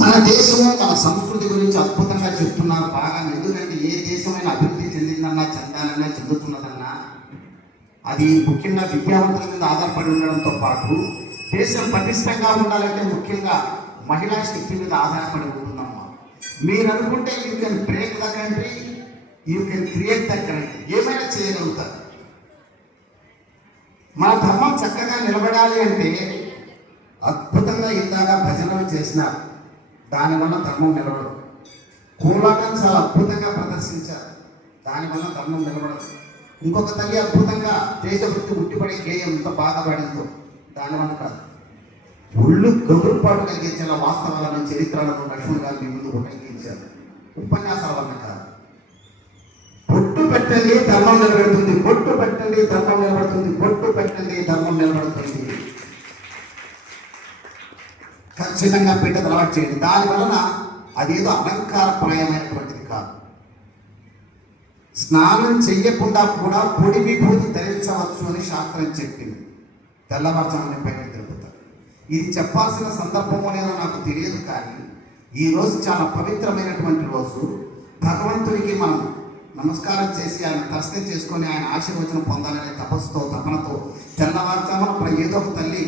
మన దేశము మన సంస్కృతి గురించి అద్భుతంగా చెప్తున్నారు. బాగా ఎందుకంటే ఏ దేశమైన అభివృద్ధి చెందిందన్నా చెందాలన్నా చెందుతున్నదన్నా అది ముఖ్యంగా విద్యావంతుల మీద ఆధారపడి ఉండడంతో పాటు దేశం పటిష్టంగా ఉండాలంటే ముఖ్యంగా మహిళా శక్తి మీద ఆధారపడి ఉంటుందమ్మా. మీరు అనుకుంటే you can break the country you can create the country ఏమైనా చేయగలుగుతారు? మన ధర్మం చక్కగా నిలబడాలి అంటే అద్భుతంగా ఇందాక భజనలు చేసినారు. దానివల్ల ధర్మం నిలబడదు. కోలాటం చాలా అద్భుతంగా ప్రదర్శించారు. దానివల్ల ధర్మం నిలబడదు. ఇంకొక తల్లి అద్భుతంగా దేశభక్తి ఉట్టిపడే గేయం ఎంత బాధపడిందో దానివల్ల కాదు. ఒళ్ళు గౌరవపాటు కలిగించేలా వాస్తవాలను చరిత్రలను లక్ష్మణ్ గారు మీ ముందు ఉపయోగించారు ఉపన్యాసాల వల్ల కాదు. బొట్టు పెట్టండి ధర్మం నిలబడుతుంది. బొట్టు పెట్టండి ధర్మం నిలబడుతుంది. బొట్టు పెట్టండి ధర్మం నిలబడుతుంది. ఖచ్చితంగా పీట అలవాటు చేయండి. దాని వలన అదేదో అలంకారప్రాయమైనటువంటిది కాదు. స్నానం చెయ్యకుండా కూడా పొడి విభూతి ధరించవచ్చు అని శాస్త్రం చెప్పింది. తెల్లవారుజామున పైన తిరుగుతారు. ఇది చెప్పాల్సిన సందర్భమో లేదో నాకు తెలియదు కానీ ఈ రోజు చాలా పవిత్రమైనటువంటి రోజు. భగవంతునికి మనం నమస్కారం చేసి ఆయన దర్శనం చేసుకొని ఆయన ఆశీర్వచనం పొందాలనే తపస్సుతో తపనతో తెల్లవారుజామున ఏదో ఒక తల్లి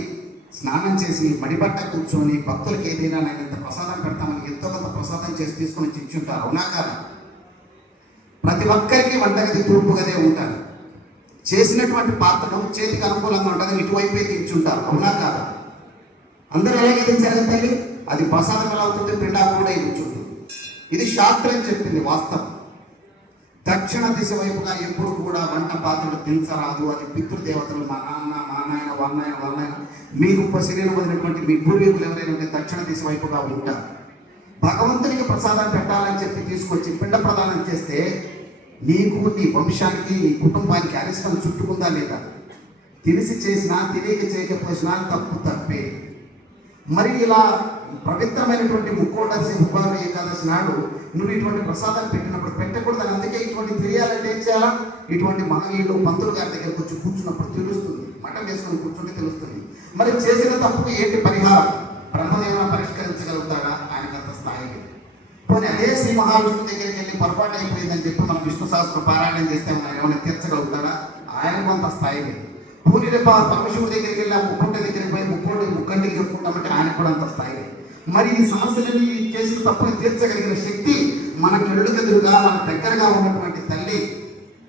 స్నానం చేసి మడిబట్ట కూర్చొని భక్తులకు ఏదైనా నేను ఇంత ప్రసాదం పెడతామని ఎంతో కొంత ప్రసాదం చేసి తీసుకొని చించుంటారు అవునా కాదా? ప్రతి ఒక్కరికి వంటగది తూర్పు గదే ఉంటారు చేసినటువంటి పాత్రను చేతికి అనుకూలంగా ఉంటుంది ఇటువైపు ఇచ్చుంటారు అవునా కాదా? అందరూ ఎలాగే తెచ్చారు తల్లి అది ప్రసాదం ఎలా అవుతుంది పిండా కూడా ఇచ్చుంటుంది ఇది శాస్త్రం చెప్పింది వాస్తవం. దక్షిణ దిశ వైపుగా ఎప్పుడు కూడా వంట పాత్రలు దించరాదు అది పితృదేవతలు మా నాన్న మా నాయన వన్నాయన వన్నాయన మీకు శరీరం వదిలినటువంటి మీ పూర్వీకులు ఎవరైనా ఉంటే దక్షిణ దిశ వైపుగా ఉంటారు. భగవంతునికి ప్రసాదం పెట్టాలని చెప్పి తీసుకొచ్చి పిండ ప్రదానం చేస్తే నీకు నీ వంశానికి నీ కుటుంబానికి అరిష్టం చుట్టుకుందా లేదా? తెలిసి చేసినా తెలియక చేయకపోసినా తప్పు తప్పే. మరి ఇలా పవిత్రమైనటువంటి ముక్కోటర్సి ఉపాధి ఏకాదశి నాడు నువ్వు ఇటువంటి ప్రసాదాలు పెట్టినప్పుడు పెట్టకూడదని అందుకే ఇటువంటి తెలియాలంటే ఏం చేయాలా? ఇటువంటి మహనీయులు పంతులు గారి దగ్గరకు వచ్చి కూర్చున్నప్పుడు తెలుస్తుంది. మఠం వేసుకొని కూర్చుంటే తెలుస్తుంది. మరి చేసిన తప్పుకు ఏంటి పరిహారం? బ్రహ్మదేవుని పరిష్కరించగలుగుతాడా? ఆయనకు అంత స్థాయి పోనీ అదే శ్రీ మహావిష్ణువు దగ్గరికి వెళ్ళి పొరపాటు అయిపోయిందని చెప్పి మనం విష్ణు సహస్ర పారాయణం చేస్తే ఆయన ఏమైనా తీర్చగలుగుతాడా? ఆయన అంత స్థాయి లేదు. పూరి పరమశివుడి దగ్గరికి వెళ్ళి ఆ ముక్కుంట దగ్గరికి పోయి ముక్కోటి ముక్కంటికి చెప్పుకుంటామంటే ఆయన కూడా అంత స్థాయి మరి ఈ సమస్యలని చేసిన తప్పుని తీర్చగలిగిన శక్తి మన కళ్ళుకెదురుగా మన దగ్గరగా ఉన్నటువంటి తల్లి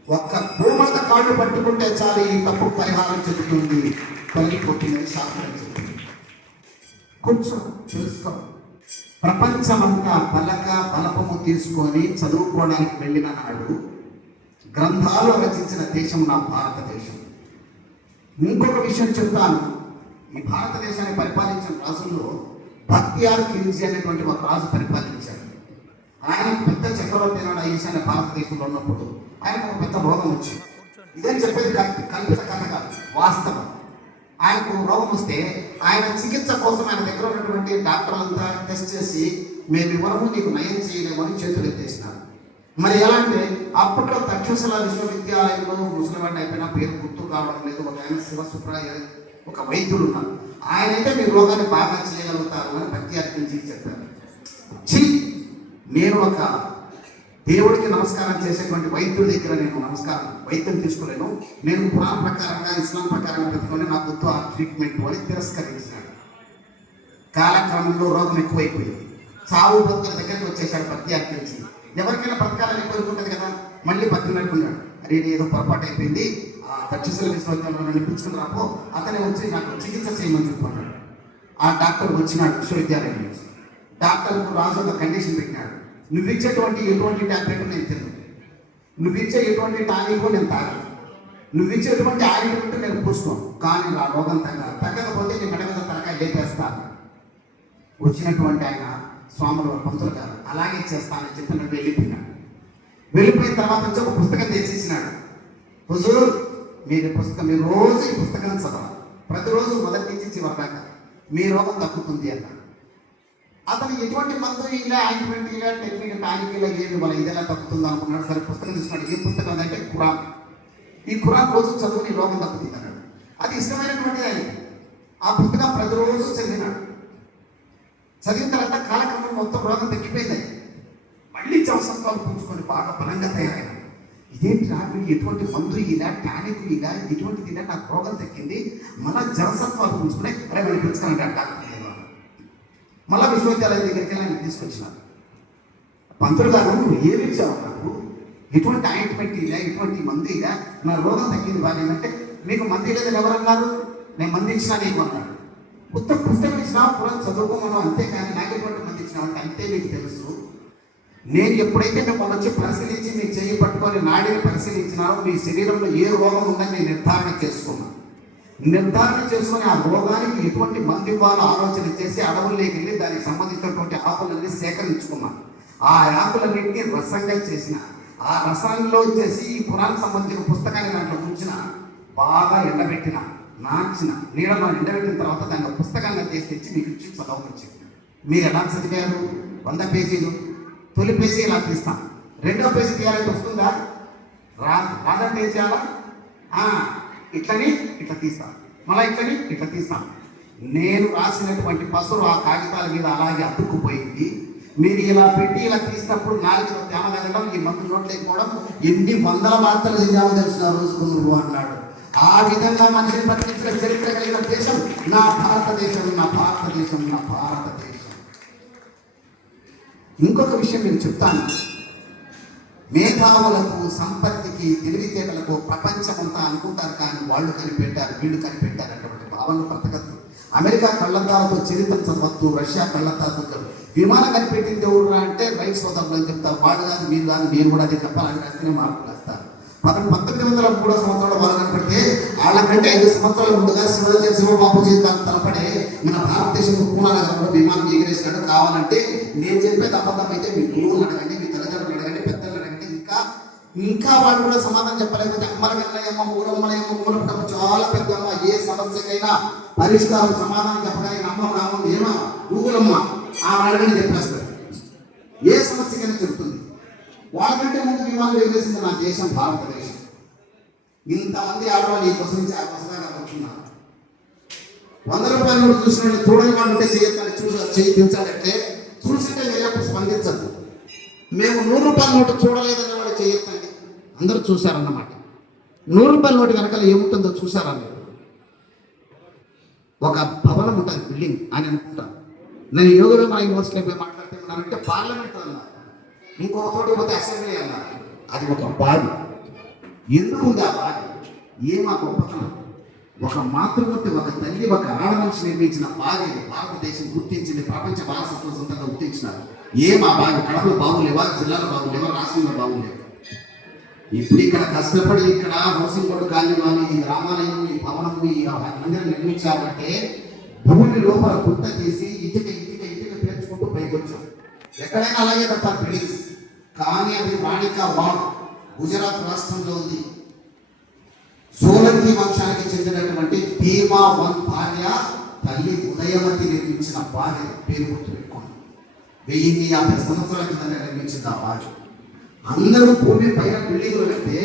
ఒక్క భూమంత కాళ్ళు పట్టుకుంటే చాలు ఈ తప్పు పరిహారం చెబుతుంది తల్లి పుట్టిందని శాస్త్రం చెబుతుంది కొంచెం తెలుసుకో. ప్రపంచమంతా పలక బలపము తీసుకొని చదువుకోవడానికి వెళ్ళిన నాడు గ్రంథాలు రచించిన దేశం నా భారతదేశం. ఇంకొక విషయం చెప్తాను. ఈ భారతదేశాన్ని పరిపాలించిన రాజుల్లో భక్తియార్ ఖిల్జీ అనేటువంటి ఒక రాజు పరిపాలించాడు. ఆయన పెద్ద చక్రవర్తి నాడు ఈశాన్య భారతదేశంలో ఉన్నప్పుడు. ఆయనకు ఒక పెద్ద రోగం వచ్చింది. ఇదేం చెప్పేది కల్పి- కల్పిత కథ కాదు వాస్తవం. ఆయనకు రోగం వస్తే ఆయన చికిత్స కోసం ఆయన దగ్గర ఉన్నటువంటి డాక్టర్ అంతా టెస్ట్ చేసి మేము ఇవ్వరము నీకు నయం చేయలేము అని చేతులు ఎత్తేసినారు. మరి ఎలా అంటే అప్పట్లో తక్షశిల విశ్వవిద్యాలయంలో ముసలివాడిని అయిపోయినా పేరు గుర్తు కావడం లేదు. ఒక ఆయన శివసుప్రాయ ఒక వైద్యుడు ఉన్నారు ఆయన అయితే మీ రోగాన్ని బాగా చేయగలుగుతారు అని భక్తి అర్పించి చెప్పారు. చి నేను ఒక దేవుడికి నమస్కారం చేసేటువంటి వైద్యుడి దగ్గర నేను నమస్కారం వైద్యం తీసుకోలేను. నేను పురాణ ప్రకారంగా ఇస్లాం ప్రకారంగా పెట్టుకొని నాకు వద్దు ఆ ట్రీట్మెంట్ అని తిరస్కరించినాడు కాలక్రమంలో రోగం ఎక్కువైపోయింది. సావు భక్తుల దగ్గరికి వచ్చేసాడు భక్తి అర్పించి ఎవరికైనా బ్రతకాలని కోరుకుంటుంది కదా? మళ్ళీ భక్తి నడుకున్నాడు అరే ఏదో పొరపాటు అయిపోయింది. తక్షశిల విశ్వవిద్యాలయంలో నన్ను రాపో అతనే వచ్చి నాకు చికిత్స చేయమని చెప్పాడు. ఆ డాక్టర్ వచ్చినాడు విశ్వవిద్యాలయం నుంచి డాక్టర్కు రాజు ఒక కండిషన్ పెట్టినాడు. నువ్వు ఇచ్చేటువంటి ఎటువంటి టాబ్లెట్ నేను తిన్నాను నువ్వు ఇచ్చే ఎటువంటి టానిక్ నేను తాగను. నువ్వు ఇచ్చేటువంటి ఆయింట్మెంట్ నేను పూసుకోను. కానీ నా రోగం తగ్గ తగ్గకపోతే నీ మెడ మీద తలకాయ లేపేస్తాను వచ్చినటువంటి ఆయన స్వాములు పంతులు గారు అలాగే చేస్తానని చెప్పినట్టు వెళ్ళిపోయినాడు. వెళ్ళిపోయిన తర్వాత వచ్చి ఒక పుస్తకం తెచ్చేసినాడు హుజూర్ మీరు పుస్తకం మీరు రోజు ఈ పుస్తకాన్ని చదవాలి. ప్రతిరోజు మొదటి నుంచి చివరి మీ రోగం తగ్గుతుంది అన్నాడు అతను ఎటువంటి మందు ఇలా ఆయింట్మెంట్ ఇలా టెక్నిక్ టానిక్ ఇలా ఏమి ఇవ్వాలి ఇదెలా తగ్గుతుంది అనుకున్నాడు. సరే పుస్తకం తీసుకున్నాడు. ఏ పుస్తకం అంటే ఖురాన్. ఈ ఖురాన్ రోజు చదువు నీ రోగం తగ్గుతుంది అన్నాడు. అది ఇష్టమైనటువంటిది ఆయన ఆ పుస్తకం ప్రతిరోజు చదివినాడు. చదివిన తర్వాత కాలక్రమం మొత్తం రోగం తగ్గిపోయింది. మళ్ళీ చవసంతాలు పుంజుకొని బాగా బలంగా తయారైన ఇదేంటి రా వీడు ఎటువంటి మందు ఇలా టానిక్ ఇలా ఎటువంటిది ఇలా నాకు రోగం తగ్గింది మళ్ళా జనసత్వాలు పుంజుకునే అరే వీళ్ళు పిలుచుకుని డాక్టర్ దగ్గరికి. మళ్ళా విశ్వవిద్యాలయం దగ్గరికి వెళ్ళి తీసుకొచ్చినారు. పంతులు గారు నువ్వు ఏమి ఇచ్చావు నాకు? ఎటువంటి ఆయింట్మెంట్ ఇలా ఎటువంటి మందు ఇలా నా రోగం తగ్గింది బాగా ఏంటంటే మీకు మంది లేదని ఎవరన్నారు నేను మంది ఇచ్చినా నీకు అన్నాడు ఉత్తమ పుస్తకం ఇచ్చినా పురాణ చదువుకోమను అంతేకాని నాకు ఎటువంటి మంది ఇచ్చినా అంటే అంతే మీకు తెలుసు. నేను ఎప్పుడైతే మిమ్మల్ని వచ్చి పరిశీలించి మీ చేయి పట్టుకొని నాడిని పరిశీలించినారో మీ శరీరంలో ఏ రోగం ఉందని నేను నిర్ధారణ చేసుకున్నాను నిర్ధారణ చేసుకుని ఆ రోగానికి ఎటువంటి మంది ఇవ్వాలో ఆలోచన చేసి అడవుల్లోకి వెళ్ళి దానికి సంబంధించినటువంటి ఆకులన్నీ సేకరించుకున్నాను ఆ ఆకులన్నింటినీ రసంగా చేసిన ఆ రసాల్లో వచ్చేసి ఈ పురాణం సంబంధించిన పుస్తకాన్ని దాంట్లో ఉంచిన బాగా ఎండబెట్టిన నాచిన నీడలో ఎండబెట్టిన తర్వాత దాన్ని పుస్తకాన్ని చేసి తెచ్చి మీకు ఇచ్చి చదవకొచ్చి మీరు ఎలా చదివారు? వంద పేజీలు? తొలి పేజీ ఇలా తీస్తాం? రెండో పేజీ తీయాలంటే వస్తుందా? రా రాదంటే ఏం చేయాలా? ఇట్లని ఇట్లా తీస్తాం. మళ్ళీ ఇట్లని ఇట్లా తీస్తాం. నేను రాసినటువంటి పసులు ఆ కాగితాల మీద అలాగే అతుక్కుపోయింది. మీరు ఇలా పెట్టి ఇలా తీసినప్పుడు నాలుగు తేమ తగ్గడం ఈ మందు నోట్ లేకపోవడం ఎన్ని వందల వార్తలు తిన్నామో తెలుసు ఆ రోజు నువ్వు అన్నాడు. ఆ విధంగా మనిషిని బతికించిన చరిత్ర కలిగిన దేశం నా భారతదేశం నా భారతదేశం నా భారతదేశం. ఇంకొక విషయం మీకు చెప్తాను. మేధావులకు సంపత్తికి తెలివితేటలకు ప్రపంచమంతా అనుకుంటారు కానీ వాళ్ళు కనిపెట్టారు వీళ్ళు కనిపెట్టారు అటువంటి భావన బ్రతకద్దు. అమెరికా కళ్ళద్దాలతో చరిత్ర చదవద్దు రష్యా కళ్ళద్దాలతో విమానం కనిపెట్టింది ఎవరు అంటే రైట్ సోదరులు అని చెప్తారు. వాళ్ళు కాదు మీరు కాదు మీరు కూడా అదే చెప్పాలని రాస్తేనే మార్పులు వేస్తారు పంతొమ్మిది వందల మూడో సంవత్సరంలో వాళ్ళు కనిపెడితే వాళ్ళకంటే ఐదు సంవత్సరాల ముందుగా శివాజీ శివబాబుజీ జీవితాన్ని తలపడే మన భారతదేశం పూనా నగరంలో విమానం ఎగిరేసినాడు కావాలంటే నేను చెప్పే అబద్ధం అయితే మీ గురువులు అడగండి మీ తల్లిదండ్రులు అడగండి పెద్దలు అడగండి. ఇంకా ఇంకా వాళ్ళు కూడా సమాధానం చెప్పలేకపోతే అమ్మల వెళ్ళయమ్మ ఊరమ్మలయ్యమ్మ ఊరమ్మటమ్మ చాలా పెద్ద అమ్మ ఏ సమస్యకైనా పరిష్కారం సమాధానం చెప్పగలిగిన అమ్మ రామం ఏమో? ఊరమ్మ. ఆ అడగని చెప్పేస్తారు ఏ సమస్యకైనా చెప్తుంది వాళ్ళకంటే ముందు విమానం ఎగిరేసింది నా దేశం భారతదేశం. ఇంతమంది ఆడవాళ్ళు ఈ ప్రశ్నించి నుంచి ఆ ప్రశ్నగా కూర్చున్నారు వంద రూపాయలు కూడా చూసినట్టు చూడని వాడు ఉంటే చేయొద్దని చూసి చేయి చూసింటే మీరే స్పందించదు. మేము నూరు రూపాయల నోటు చూడలేదని వాడు చేయొద్దండి. అందరూ చూశారన్నమాట. నూరు రూపాయల నోటు వెనకాల ఏముంటుందో చూసారా మీరు ఒక భవనం ఉంటుంది బిల్డింగ్ అని అనుకుంటాను నేను యోగ విమాన యూనివర్సిటీలో పోయి మాట్లాడుతున్నానంటే పార్లమెంట్ అన్నారు. ఇంకొక చోట పోతే అసెంబ్లీ అన్నారు అది ఒక బాధ. ఎందుకు ఉంది ఆ ఏం ఏమా గొప్పతనం? ఒక మాతృమూర్తి ఒక తల్లి ఒక ఆడమనిషి నిర్మించిన బావి భారతదేశం గుర్తించింది ప్రపంచ వారసత్వ సంతంగా గుర్తించినారు. ఏం ఆ బావి కడపలో బాగులేవా? జిల్లాలో బాగులేవా? రాష్ట్రంలో బాగులేవా? ఇప్పుడు ఇక్కడ కష్టపడి ఇక్కడ హౌసింగ్ బోర్డు కాలనీ వాళ్ళు ఈ రామాలయం ఈ భవనం ఈ మందిరం నిర్మించాలంటే భూమి లోపల గుర్త తీసి ఇటుక ఇటుక ఇటుక పేర్చుకుంటూ పైకి వచ్చాం ఎక్కడైనా అలాగే కట్టాలి బిల్డింగ్స్. కానీ అది వాణిక వాడ్ గుజరాత్ రాష్ట్రంలో ఉంది. సోలంకి వంశానికి చెందినటువంటి భీమా వన్ భార్య తల్లి ఉదయవతి నిర్మించిన భార్య పేరు గుర్తుపెట్టుకోండి వెయ్యిన్ని యాభై సంవత్సరాల కింద నిర్మించింది ఆ భార్య అందరూ భూమి పైన బిల్డింగ్లు కడితే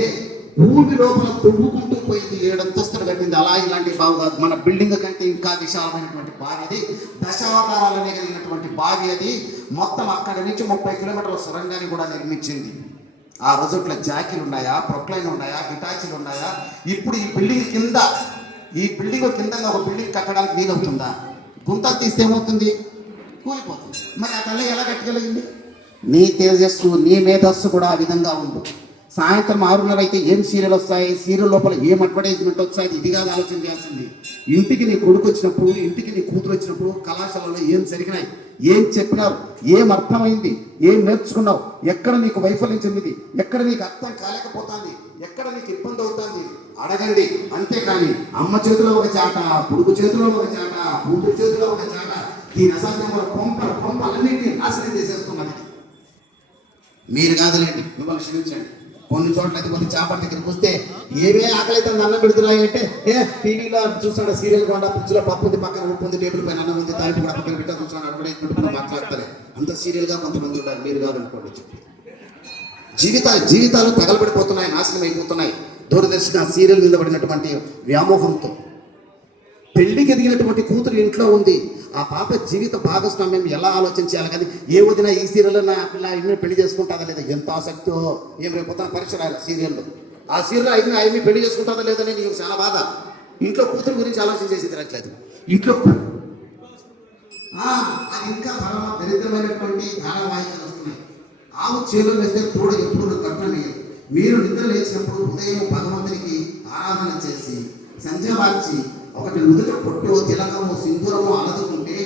భూమి లోపల తువ్వుకుంటూ పోయింది. ఏడంతస్తులు కట్టింది. అలా ఇలాంటి బావి కాదు. మన బిల్డింగ్ కంటే ఇంకా విశాలమైనటువంటి బావి అది. దశావతారాలనే కలిగినటువంటి బావి అది. మొత్తం అక్కడి నుంచి ముప్పై కిలోమీటర్ల సొరంగాన్ని కూడా నిర్మించింది. ఆ రోజుట్లో జాకీలు ఉన్నాయా? ప్రొక్లైన్ ఉన్నాయా? హిటాచీలు ఉన్నాయా? ఇప్పుడు ఈ బిల్డింగ్ కింద ఈ బిల్డింగ్ కింద ఒక బిల్డింగ్ కట్టడానికి వీలవుతుందా? గుంత తీస్తే ఏమవుతుంది? కూలిపోతుంది. మరి ఆ ఎలా కట్టగలిగింది నీ తేజస్సు నీ మేధస్సు కూడా ఆ విధంగా ఉంటుంది సాయంత్రం ఆరున్నర అయితే ఏం సీరియల్ వస్తాయి? సీరియల్ లోపల ఏం అడ్వర్టైజ్మెంట్ వస్తాయి? ఇది కాదు ఆలోచన చేయాల్సింది. ఇంటికి నీ కొడుకు వచ్చినప్పుడు ఇంటికి నీ కూతురు వచ్చినప్పుడు కళాశాలలో ఏం జరిగినాయి? ఏం చెప్పినారు ఏం అర్థమైంది? ఏం నేర్చుకున్నావు? ఎక్కడ నీకు వైఫల్యం చెందింది? ఎక్కడ నీకు అర్థం కాలేకపోతుంది? ఎక్కడ నీకు ఇబ్బంది అవుతుంది? అడగండి. అంతేకాని అమ్మ చేతిలో ఒక చాట కొడుకు చేతిలో ఒక చాట కూతురు చేతిలో ఒక చాట దీని అసాధ్యంలో కొంప కొంపలన్నింటినీ నాశనం చేసేస్తున్నది మీరు కాదులేండి మిమ్మల్ని క్షమించండి. కొన్ని చోట్ల అయితే కొన్ని చేపల దగ్గరికి వస్తే ఏమే ఆకలి అయితే అన్నం పెడుతున్నాయి అంటే ఏ టీవీలో చూస్తాడు సీరియల్ కొండ ఫ్రిడ్జ్లో పప్పు ఉంది పక్కన ఉప్పు ఉంది టేబుల్ పైన అన్నం ఉంది తాలింపు కూడా పక్కన పెట్టా చూస్తాడు మాట్లాడతారు అంత సీరియల్గా కొంతమంది ఉంటారు మీరు కాదు అనుకోండి చెప్పి. జీవితాలు జీవితాలు తగలబడిపోతున్నాయి నాశనం అయిపోతున్నాయి. దూరదర్శన సీరియల్ మీద పడినటువంటి వ్యామోహంతో. పెళ్ళికి ఎదిగినటువంటి కూతురు ఇంట్లో ఉంది ఆ పాప జీవిత భాగస్వామ్యం ఎలా ఆలోచించాలి కానీ ఏ వదిన ఈ సీరియల్ నా పిల్ల ఇన్ని పెళ్ళి చేసుకుంటుందా లేదా? ఎంత ఆసక్తో ఏం రేపు పొద్దున పరీక్ష రాయాలి సీరియల్లో. ఆ సీరియల్ అయిన ఆయన్ని పెళ్ళి చేసుకుంటుందా లేదని నీకు చాలా బాధ. ఇంట్లో కూతురు గురించి ఆలోచన చేసి తినట్లేదు ఇంట్లో అది ఇంకా పరమ దరిద్రమైనటువంటి ధారావాహికలు వస్తున్నాయి. ఆవు చేలో వేస్తే తోడ ఎప్పుడు కట్టమే మీరు నిద్ర లేచినప్పుడు ఉదయం భగవంతునికి ఆరాధన చేసి సంధ్య ఒకటి నుదుట పొట్టు తిలకము సింధూరము అలదుకుంటే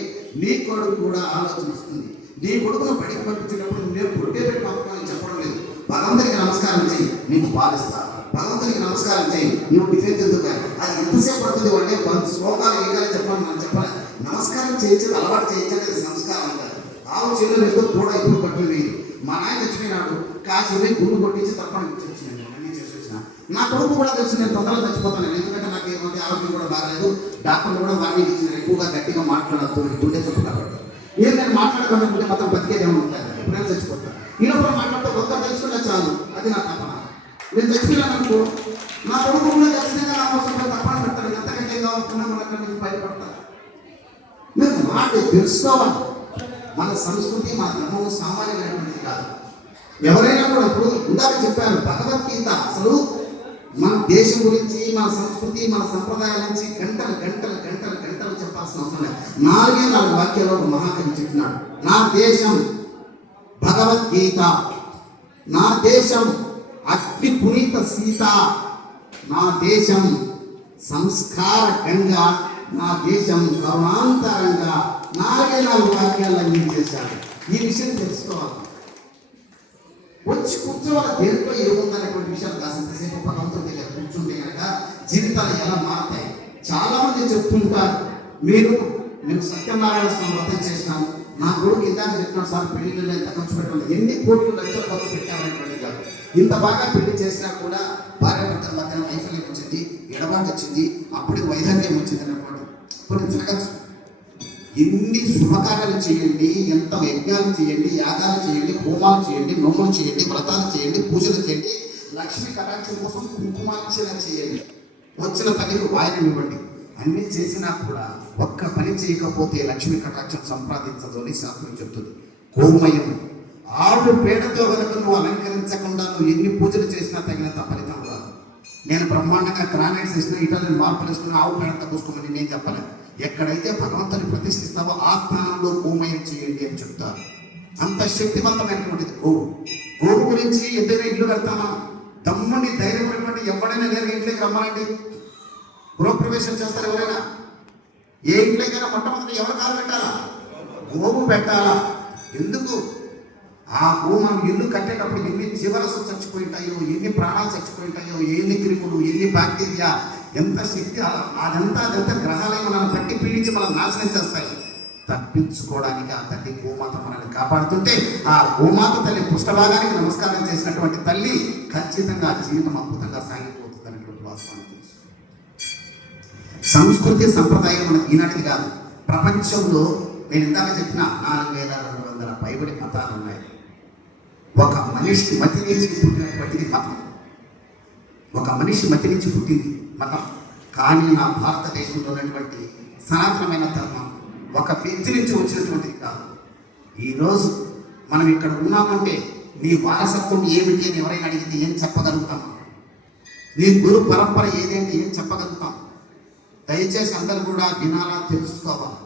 నీ కొడుకు కూడా ఆలోచిస్తుంది నీ కొడుకును బయటకు పంపించినప్పుడు నేను పొట్టే పెట్టి పంపమని చెప్పడం లేదు. భగవంతునికి నమస్కారం చేయి నీకు పాలిస్తా. భగవంతునికి నమస్కారం చేయి నువ్వు డిఫెన్స్ ఎందుకు అది ఎంతసేపు పడుతుంది అంటే కొంత శ్లోకాలు ఏకాలి చెప్పాలి మనం చెప్పాలి. నమస్కారం చేయించేది అలవాటు చేయించేది అది సంస్కారం అంటారు. ఆవు చెల్లెలు ఏదో కూడా ఇప్పుడు పట్టింది. మా నాయన చచ్చిపోయినాడు కాసేపు గుండు కొట్టించి తప్పని వచ్చినాను నా కొడుకు కూడా తెలుసు నేను తొందరగా చచ్చిపోతాను. ఎందుకంటే నాకు ఏమంటే ఆరోగ్యం కూడా బాగలేదు. డాక్టర్లు కూడా వార్నింగ్ ఇచ్చిన ఎక్కువగా గట్టిగా మాట్లాడద్దు గుండె చెప్పు కాబట్టి. ఏం నేను మాట్లాడకుండా మొత్తం బతికేదే ఉంటుంది ఎప్పుడైనా చచ్చిపోతాను ఈయనప్పుడు మాట్లాడితే కొత్త తెలుసుకుంటే చాలు. అది నా తపన. నేను చచ్చిపోయాననుకో నా కొడుకు కూడా ఖచ్చితంగా నా కోసం పోయి తప్పని పెడతాడు. ఎంతకంటే ఏం కావాలనుకున్నా మన అక్కడి నుంచి బయటపడతాను మీరు మాట తెలుసుకోవాలి. మన సంస్కృతి మన ధర్మం సామాన్యమైనటువంటిది కాదు. ఎవరైనా కూడా ఇప్పుడు ఇందాక చెప్పాను భగవద్గీత అసలు మన దేశం గురించి మన సంస్కృతి మన సంప్రదాయాల నుంచి గంటలు గంటలు గంటలు గంటలు చెప్పాల్సిన అవసరం లేదు. నాలుగే నాలుగు వాక్యాలు ఒక మహాకవి చెప్పినాడు. నా దేశం భగవద్గీత. నా దేశం అగ్ని పునీత సీత. నా దేశం సంస్కార గంగా. నా దేశం కరుణాంతరంగా. నాలుగే నాలుగు వాక్యాలు అందించేశాడు ఈ విషయం తెలుసుకోవాలి. వచ్చి కూర్చోవాలి. దేంట్లో ఏముందనేటువంటి విషయాలు కాసేపు భగవంతుడి దగ్గర కూర్చుంటే కనుక జీవితాలు ఎలా మారుతాయి? చాలా మంది చెప్తుంటారు మీరు మేము సత్యనారాయణ స్వామి వ్రతం చేసినాము నా కొడుకు ఇందాక చెప్పినాడు సార్ పెళ్ళిళ్ళు ఎంత ఖర్చు పెట్టాలి ఎన్ని కోట్లు లక్షల ఖర్చు పెట్టామనేటువంటి కాదు. ఇంత బాగా పెళ్ళి చేసినా కూడా భార్య భర్తల మధ్యన వైఫల్యం వచ్చింది ఎడబాటు వచ్చింది అప్పటికి వైధవ్యం వచ్చింది అన్నప్పుడు కొన్ని జరగచ్చు. ఎన్ని శుభకార్యాలు చేయండి ఎంత యజ్ఞాలు చేయండి యాగాలు చేయండి హోమాలు చేయండి నోములు చేయండి వ్రతాలు చేయండి పూజలు చేయండి లక్ష్మీ కటాక్షం కోసం కుంకుమార్చన చేయండి. వచ్చిన తల్లికి వాయనం ఇవ్వండి. అన్ని చేసినా కూడా ఒక్క పని చేయకపోతే లక్ష్మీ కటాక్షం సంపాదించదు అని శాస్త్రం చెప్తుంది. గోమయం ఆవు పేడతో కనుక నువ్వు అలంకరించకుండా నువ్వు ఎన్ని పూజలు చేసినా తగినంత ఫలితం రాదు. నేను బ్రహ్మాండంగా గ్రానైట్స్ ఇస్తున్నా ఇటాలియన్ మార్పులు ఇస్తున్నా ఆవు పేడంతా పూసుకోమని నేను చెప్పలేదు ఎక్కడైతే భగవంతుని ప్రతిష్ఠిస్తావో ఆ స్థానంలో గోమయం చేయండి అని చెప్తారు. అంత శక్తివంతమైనటువంటిది. గోవు. గోవు గురించి ఏదైనా ఇల్లు కడతామా? దమ్ముని ధైర్యమైనటువంటి ఎవడైనా నేను ఇంట్లోకి రమ్మనండి గృహప్రవేశం చేస్తారు ఎవరైనా? ఏ ఇంట్లోకైనా మొట్టమొదటి ఎవరు కాలు పెట్టాలా? గోవు పెట్టాలా? ఎందుకు? ఆ గోవు ఇల్లు కట్టేటప్పుడు ఎన్ని జీవరసం చచ్చిపోయి ఉంటాయో ఎన్ని ప్రాణాలు చచ్చిపోయి ఉంటాయో ఎన్ని క్రిములు ఎన్ని బ్యాక్టీరియా ఎంత శక్తి అలా- అదంతా అదంతా గ్రహాలే మనల్ని పట్టి పీడించి మనం నాశనం చేస్తాయి. తప్పించుకోవడానికి ఆ తల్లి గోమాత మనల్ని కాపాడుతుంటే ఆ గోమాత తల్లి పుష్టభాగానికి నమస్కారం చేసినటువంటి తల్లి ఖచ్చితంగా ఆ జీవితం అద్భుతంగా సాగిపోతుంది అనేటువంటి వాస్తవాన్ని సంస్కృతి సంప్రదాయం మనకి ఈనాటిది కాదు. ప్రపంచంలో నేను ఇందాక చెప్పిన నాలుగు వేల రెండు వందల పైబడి మతాలు ఉన్నాయి. ఒక మనిషి మతి నుంచి పుట్టినటువంటిది మతం. ఒక మనిషి మతి నుంచి పుట్టింది. మతం. కానీ నా భారతదేశంలో ఉన్నటువంటి సనాతనమైన ధర్మం ఒక వ్యక్తి నుంచి వచ్చినటువంటిది కాదు. ఈరోజు మనం ఇక్కడ ఉన్నామంటే నీ వారసత్వం ఏమిటి అని ఎవరైనా అడిగితే ఏం చెప్పగలుగుతాం? నీ గురు పరంపర ఏదేంటి ఏం చెప్పగలుగుతాం? దయచేసి అందరూ కూడా వినాలా తెలుసుకోవాలి.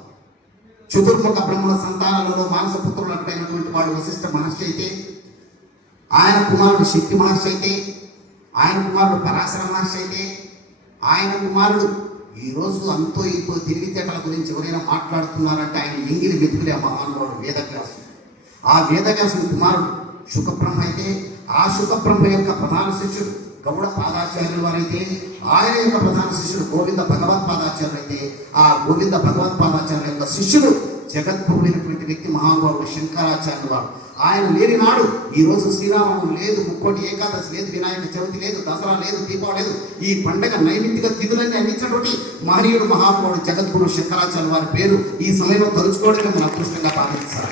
చతుర్ముఖ బ్రహ్మల సంతానాలలో మానస పుత్రులు అంటైనటువంటి వాడు వశిష్ఠ మహర్షి అయితే ఆయన కుమారుడు శక్తి మహర్షి అయితే ఆయన కుమారుడు పరాశర మహర్షి అయితే ఆయన కుమారుడు. ఈరోజు అంతో ఇంతో తెలివితేటల గురించి ఎవరైనా మాట్లాడుతున్నారంటే ఆయన ఎంగిలి వెతుకులే మహానుభావుడు వేదవ్యాసుడు. ఆ వేదవ్యాసుని కుమారుడు శుకబ్రహ్మ అయితే ఆ శుకబ్రహ్మ యొక్క ప్రధాన శిష్యుడు గౌడ పాదాచార్యులు వారైతే ఆయన యొక్క ప్రధాన శిష్యుడు గోవింద భగవత్ పాదాచార్యులు అయితే ఆ గోవింద భగవత్ పాదాచార్యుల యొక్క శిష్యుడు జగద్గురుడైనటువంటి వ్యక్తి మహానుభావుడు శంకరాచార్యులు వారు. ఆయన లేని నాడు ఈ రోజు శ్రీరామం లేదు ముక్కోటి ఏకాదశి లేదు వినాయక చవితి లేదు దసరా లేదు దీపావళి లేదు. ఈ పండగ నైమిత్తిక తిథులన్నీ అందించినటువంటి మహనీయుడు మహానుభావుడు జగద్గురు శంకరాచార్య వారి పేరు ఈ సమయంలో తలుచుకోవడానికి మన అదృష్టంగా భావిస్తారు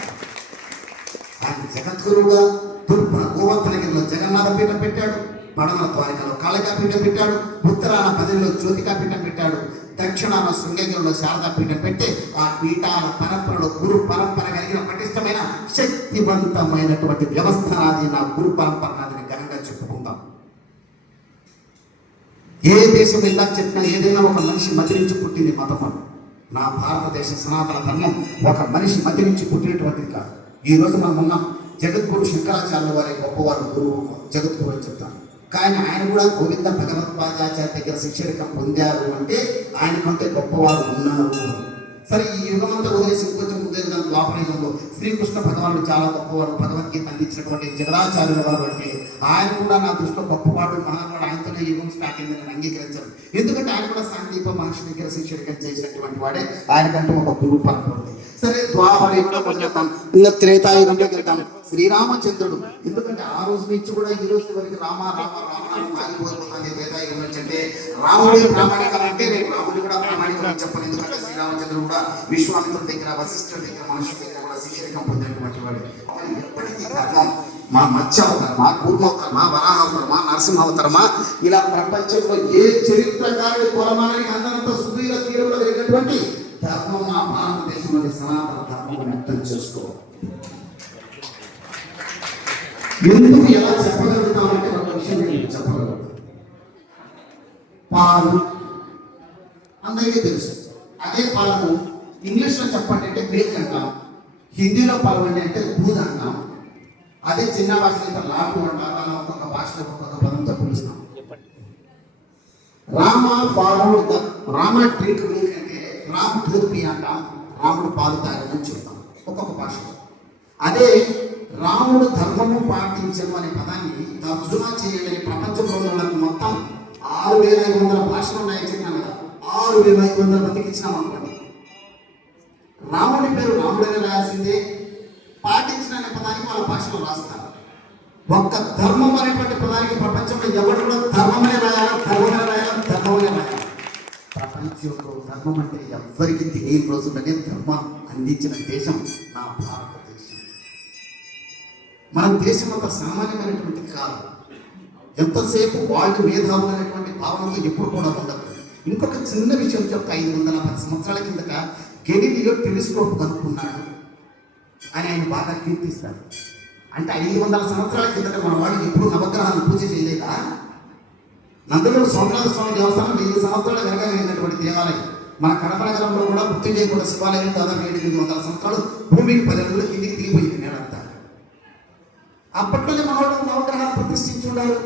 ఆయన జగద్గురువుగా తూర్పున గోవర్ధనగిరిలో జగన్నాథ పీఠం పెట్టాడు పడమర ద్వారకలో కాళికా పీఠం పెట్టాడు ఉత్తరాన పదిలో జ్యోతికా పీఠం పెట్టాడు దక్షిణాన శృంగగిరిలో శారదా పీఠం పెట్టి ఆ శక్తివంతమైనటువంటి వ్యవస్థ నాది నా గురు పరంపర ఘనంగా చెప్పుకుందాం. ఏ దేశం ఇలా చెప్పినా ఏదైనా ఒక మనిషి మతి నుంచి పుట్టింది మతం నా భారతదేశ సనాతన ధర్మం ఒక మనిషి మదిలించి పుట్టినటువంటిది కాదు. ఈ రోజు మనం ఉన్నాం జగద్గురు శంకరాచార్య వారి గొప్పవారు గురువు జగద్గురు అని చెప్తాను కానీ ఆయన కూడా గోవింద భగవత్పాదాచార్య దగ్గర శిక్షణ పొందారు అంటే ఆయన కంటే గొప్పవారు ఉన్నారు సరే ఈ యుగం అంతా వదిలేసి ఇంకొంచెం ముందు లోపల యుగంలో. శ్రీకృష్ణ భగవానుడు చాలా గొప్పవారు భగవద్గీత అందించినటువంటి జగదాచార్యుల వారు అంటే ఆయన కూడా నా దృష్టిలో గొప్పవాడు మహానుడు ఆయనతోనే యుగం స్టార్ట్ అయిందని నేను అంగీకరించాను. ఎందుకంటే ఆయన కూడా సందీప మహర్షి దగ్గర శిక్షణ చేసినటువంటి వాడే. ఆయనకంటే ఒక గురువు పరంపర సరే ద్వాపర యుగంలో కొంచెం ఇంకా త్రేతాయుగంలోకి వెళ్తాం శ్రీరామచంద్రుడు. ఎందుకంటే ఆ రోజు నుంచి కూడా ఈ రోజు వరకు రామ రామ రామ ఆగిపోతుంది త్రేతాయుగం రాముడి ప్రామాణికం అంటే నేను రాముడి కూడా ప్రామాణికం అని చెప్పను. ఎందుకంటే శ్రీరామచంద్రుడు కూడా విశ్వామిత్రుడి దగ్గర వశిష్ఠుడి దగ్గర మనుషుల దగ్గర కూడా శిష్యరికం పొందినటువంటి వాడు. ఎప్పటికీ ధర్మం మా మత్స్య అవతారమా కూర్మ అవతారమా వరాహ అవతారమా నరసింహ అవతారమా ఇలా ప్రపంచంలో ఏ చరిత్రకారుడి కొలమానానికి అందరంత సుదీర తీరంలో జరిగినటువంటి ధర్మం మా భారతదేశంలోని సనాతన ధర్మం అని అర్థం చేసుకో. ఎందుకు ఎలా చెప్పగలుగుతామంటే ఒక విషయం నేను చెప్పగలను. పాలు. అందరికీ తెలుసు. అదే పాలను ఇంగ్లీష్లో చెప్పండి అంటే మిల్క్ అంటాం. హిందీలో పాల్గొండి అంటే దూద్ అంటాం. అదే చిన్న భాషలో లాభం అంటాం అలా ఒక్కొక్క భాషలో ఒక్కొక్క పదంతో పిలుస్తాం. Rama follow Rama drink milk అంటే రామ్ దూద్ పి అంటాం. రాముడు పాలు తాగని చెప్తాం. ఒక్కొక్క భాషలో. అదే రాముడు ధర్మము పాటించడం అనే పదాన్ని తర్జుమా చేయాలని ప్రపంచంలో ఉన్న మొత్తం ఆరు వేల ఐదు వందల భాషలు ఉన్నాయని చెప్పినాను కదా ఆరు వేల ఐదు వందల మందికి ఇచ్చినామనుకోండి రాముడి పేరు రాముడని రాసిందే పాటించిన అనే పదానికి వాళ్ళ భాషలో రాస్తారు. ఒక్క ధర్మం అనేటువంటి పదానికి ప్రపంచంలో ఎవరు కూడా ధర్మమే రాయాలి? ధర్మమే రాయాలి? ధర్మమే రాయాలి? ప్రపంచంలో ధర్మం అంటే ఎవ్వరికి తెలియని రోజుల్లోనే ధర్మం. అందించిన దేశం నా భారతదేశం. మన దేశం అంత సామాన్యమైనటువంటిది కాదు. ఎంతసేపు వాళ్ళు మేధావులు అనేటువంటి భావనతో ఎప్పుడు కూడా ఉండదు. ఇంకొక చిన్న విషయం చెప్తా ఐదు వందల పది సంవత్సరాల కిందట గెలిలియో టెలిస్కోప్ కనుక్కున్నాడు అని ఆయన బాగా కీర్తిస్తారు. అంటే ఐదు వందల సంవత్సరాల కిందట మన వాళ్ళు ఎప్పుడు నవగ్రహాలను పూజ చేయలేదా? నందలూరు సోమనాథ స్వామి దేవస్థానం వెయ్యి సంవత్సరాలు వెనకగలిగినటువంటి దేవాలయం. మన కడప నగరంలో కూడా మృత్యుంజయ కూడా శివాలయం దాదాపు ఏడు ఎనిమిది వందల సంవత్సరాలు భూమికి పది అడుగులు కిందికి దిగిపోయింది నేడంతా అప్పట్లోనే మనవాళ్ళు నవగ్రహాలు ప్రతిష్ఠించున్నారు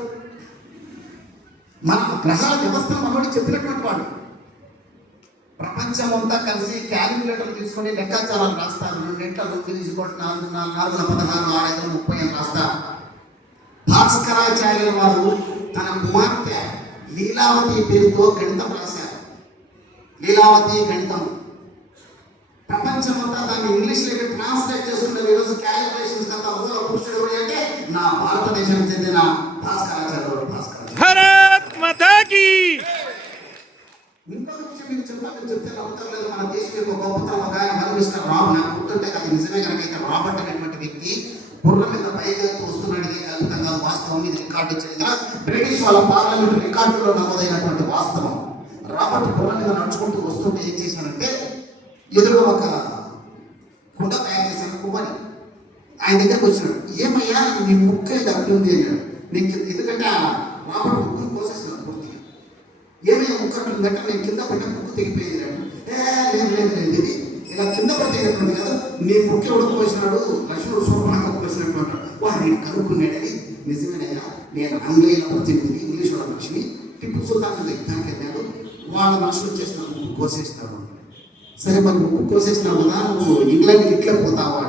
మన గ్రహాల వ్యవస్థను మనోడు చెప్పినటువంటి వాడు. ప్రపంచం అంతా కలిసి క్యాలిక్యులేటర్ తీసుకొని లెక్కాచారాలు రాస్తారు. రెండింట్ల నొక్కి తీసుకోండి నాలుగు నాలుగు నాలుగు పదహారు ఆరు ఐదు ముప్పై అని రాస్తారు. భాస్కరాచార్యుల వారు తన కుమార్తె లీలావతి పేరుతో గణితం రాశారు. లీలావతి గణితం. ప్రపంచమంతా దాన్ని ఇంగ్లీష్లోకి ట్రాన్స్లేట్ చేసుకుంటే ఈరోజు క్యాలిక్యులేషన్స్ అంతా మొదలు పురుషుడు అంటే నా భారతదేశానికి చెందిన భాస్కరాచార్య వారు గొప్పతనం ఒక ఆయన మరణిస్తున్న రాబ్ నాకు గుర్తుంటే అది నిజమే కనుకైతే రాబర్ట్ అనేటువంటి వ్యక్తి బుర్ర మీద బయలుదేరుతూ వస్తున్నాడు ఇదే వాస్తవం. ఇది రికార్డు చరిత్ర బ్రిటిష్ వాళ్ళ పార్లమెంట్ రికార్డులో నమోదైనటువంటి వాస్తవం. రాబర్ట్ బుర్ర మీద నడుచుకుంటూ వస్తుంటే ఏం చేశాడంటే ఎదురుగా ఒక కుండ తయారు చేశాను కుమ్మరి ఆయన దగ్గరకు వచ్చినాడు. ఏమయ్యా నీ ముక్కే డబ్బు ఉంది అన్నాడు. నీకు ఎందుకంటే ఆ రాబర్ట్ ముక్కును కోసేస్తున్నాడు అక్కడ ఏమైనా నేను కింద పడ్డ ముక్కు తెగిపోయింది ఏ లేదు లేదు లేదు ఇది ఇలా కింద పడితేటువంటి కదా? నీ ముక్కు ఎవడు పోసినాడు? లక్ష్మణుడు శోభనాక పోసినట్టు అంటాడు. వా నేను కనుక్కున్నాడని నిజమేనయ్యా. నేను ఆంగ్లేయుల ప్రతినిధి ఇంగ్లీష్ వాళ్ళ మనిషిని. టిప్పు సుల్తాన్ దగ్గరికి వెళ్ళాడు వాళ్ళ మనుషులు వచ్చేసిన ముక్కు కోసేసినాడు సరే మరి ముక్కు కోసేసినావు కదా నువ్వు ఇంగ్లాండ్కి ఇట్లే పోతావా?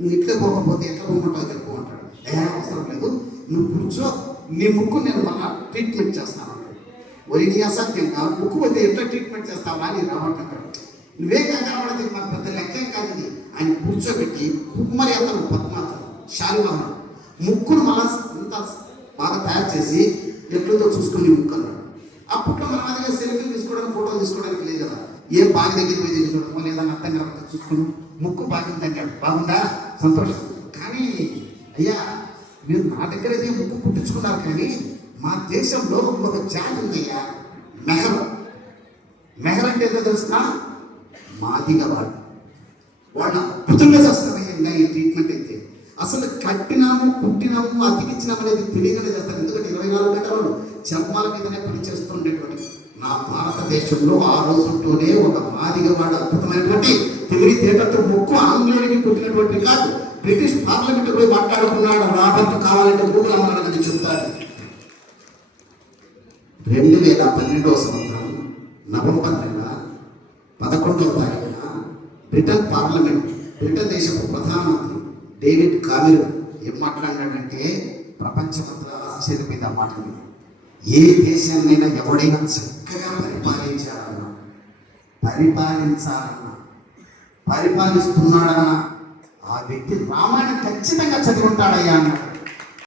నువ్వు ఇట్లే పోకపోతే ఎట్లా పొమ్మంటావు చెప్పు అంటాడు. ఏ అవసరం లేదు. నువ్వు కూర్చో. నీ ముక్కు నేను మళ్ళా ట్రీట్మెంట్ చేస్తాను. ఒరి నీ అసత్యం కాదు? ముక్కు పోతే ఎట్లా ట్రీట్మెంట్ చేస్తావా అని రావట్లేదు నువ్వే కనబడదు మాకు పెద్ద లెక్క కాదు ఇది ఆయన కూర్చోబెట్టి కుమ్మరి అతను పద్మాత శాలివాహనం. ముక్కును మళ్ళా ఇంత బాగా తయారు చేసి ఎట్లుందో చూసుకుని ముక్కు అన్నాడు అప్పట్లో మన మాదిరిగా సెల్ఫీలు తీసుకోవడానికి ఫోటో తీసుకోవడానికి లేదు కదా. ఏ బాగా దగ్గర పోయి తీసుకోవడం లేదని అర్థం కనుక చూసుకుని ముక్కు బాగా తగ్గాడు. బాగుందా? సంతోషం. కానీ అయ్యా మీరు నా దగ్గర అయితే ముక్కు కుట్టించుకున్నారు కానీ మా దేశంలో ఒక జాతి ఉందయ్యా మెహర్. మెహర్ అంటే ఏదో తెలుసిన మాదిగవాడు. వాళ్ళు అద్భుతంగా చేస్తారు ఈ ట్రీట్మెంట్ అయితే. అసలు కట్టినాము పుట్టినాము అతికించినాము అనేది తెలియగానే చేస్తారు ఎందుకంటే ఇరవై నాలుగు గంటలు చర్మాల మీదనే పనిచేస్తుండేటువంటి నా భారతదేశంలో ఆ రోజుతోనే ఒక మాదిగవాడు అద్భుతమైనటువంటి తెలివితేటతో ముక్కు ఆంగ్లేయుడికి పుట్టినటువంటి కాదు. బ్రిటిష్ పార్లమెంట్ పోయి మాట్లాడుకున్నాడు రాబర్ట్ కావాలంటే గూగుల్ అమ్మాలని రెండు వేల పన్నెండవ సంవత్సరం నవంబర్ నెల పదకొండవ తారీఖున బ్రిటన్ పార్లమెంట్ బ్రిటన్ దేశపు ప్రధానమంత్రి డేవిడ్ కామెరూన్ ఏం మాట్లాడినాడంటే ప్రపంచమంతా ఆశ్చర్య మీద మాట్లాడింది ఏ దేశాన్నైనా ఎవడైనా చక్కగా పరిపాలించాలన్నా పరిపాలించాలన్నా పరిపాలిస్తున్నాడన్నా ఆ వ్యక్తి రామాయణం ఖచ్చితంగా చదివి ఉంటాడయ్యా అన్నాడు.